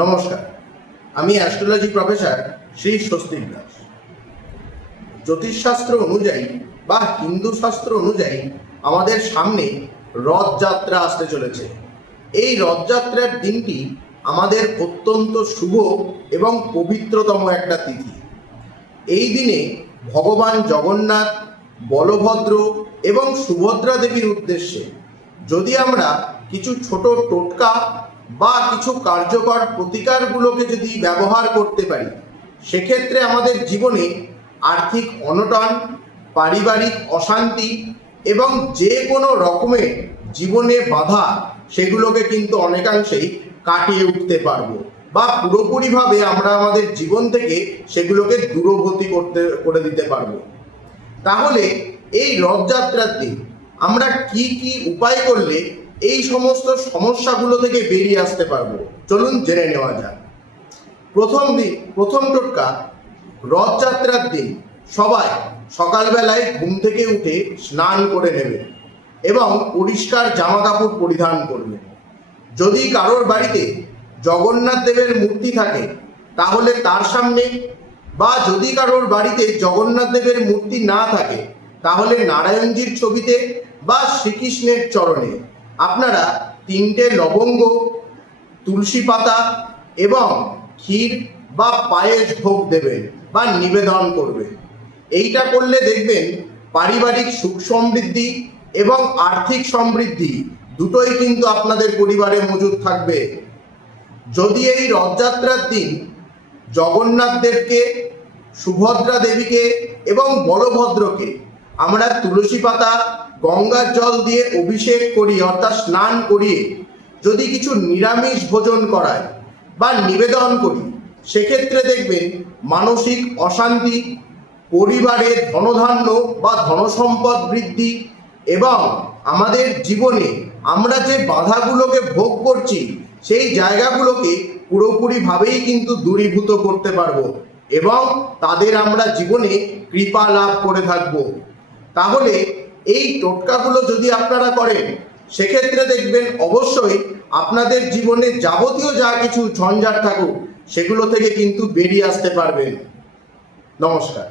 নমস্কার, আমি astrology professor Shri Swastik Das. জ্যোতিষশাস্ত্র অনুযায়ী বা হিন্দু শাস্ত্র অনুযায়ী আমাদের সামনে রথযাত্রা আসতে চলেছে। এই রথযাত্রার দিনটি আমাদের অত্যন্ত শুভ এবং পবিত্রতম একটা তিথি। এই দিনে ভগবান জগন্নাথ, বলভদ্র এবং সুভদ্রা দেবীর উদ্দেশ্যে যদি আমরা কিছু ছোট টোটকা বা কিছু কার্যকর প্রতিকারগুলোকে যদি ব্যবহার করতে পারি, সেক্ষেত্রে আমাদের জীবনে আর্থিক অনটন, পারিবারিক অশান্তি এবং যে কোনো রকমের জীবনে বাধা, সেগুলোকে কিন্তু অনেকাংশেই কাটিয়ে উঠতে পারবো বা পুরোপুরিভাবে আমরা আমাদের জীবন থেকে সেগুলোকে দূরগতি করে দিতে পারবো। তাহলে এই রথযাত্রার দিন আমরা কি কি উপায় করলে এই সমস্ত সমস্যাগুলো থেকে বেরিয়ে আসতে পারবো, চলুন জেনে নেওয়া যাক। প্রথম টোটকা, রথযাত্রার দিন সবাই সকালবেলায় ঘুম থেকে উঠে স্নান করে নেবে এবং পরিষ্কার জামা কাপড় পরিধান করবে। যদি কারোর বাড়িতে জগন্নাথ দেবের মূর্তি থাকে তাহলে তার সামনে, বা যদি কারোর বাড়িতে জগন্নাথ দেবের মূর্তি না থাকে তাহলে নারায়ণজির ছবিতে বা শ্রীকৃষ্ণের চরণে আপনারা 3টে লবঙ্গ, তুলসী পাতা এবং ক্ষীর বা পায়েস ভোগ দেবেন বা নিবেদন করবেন। এইটা করলে দেখবেন পারিবারিক সুখ সমৃদ্ধি এবং আর্থিক সমৃদ্ধি দুটোই কিন্তু আপনাদের পরিবারে মজুদ থাকবে। যদি এই রথযাত্রার দিন জগন্নাথ দেবকে, সুভদ্রা দেবীকে এবং বলভদ্রকে আমরা তুলসী পাতা, গঙ্গার জল দিয়ে অভিষেক করি, অর্থাৎ স্নান করিয়ে যদি কিছু নিরামিষ ভোজন করায় বা নিবেদন করি, সেক্ষেত্রে দেখবেন মানসিক অশান্তি, পরিবারে ধনধান্য বা ধনসম্পদ বৃদ্ধি এবং আমাদের জীবনে আমরা যে বাধাগুলোকে ভোগ করছি সেই জায়গাগুলোকে পুরোপুরিভাবেই কিন্তু দূরীভূত করতে পারবো এবং তাদের আমরা জীবনে কৃপা লাভ করে থাকব। তাহলে এই টোটকাগুলো যদি আপনারা করেন, সেক্ষেত্রে দেখবেন অবশ্যই আপনাদের জীবনে যাবতীয় যা কিছু ঝঞ্ঝাট থাকুক সেগুলো থেকে কিন্তু বেরিয়ে আসতে পারবেন। নমস্কার।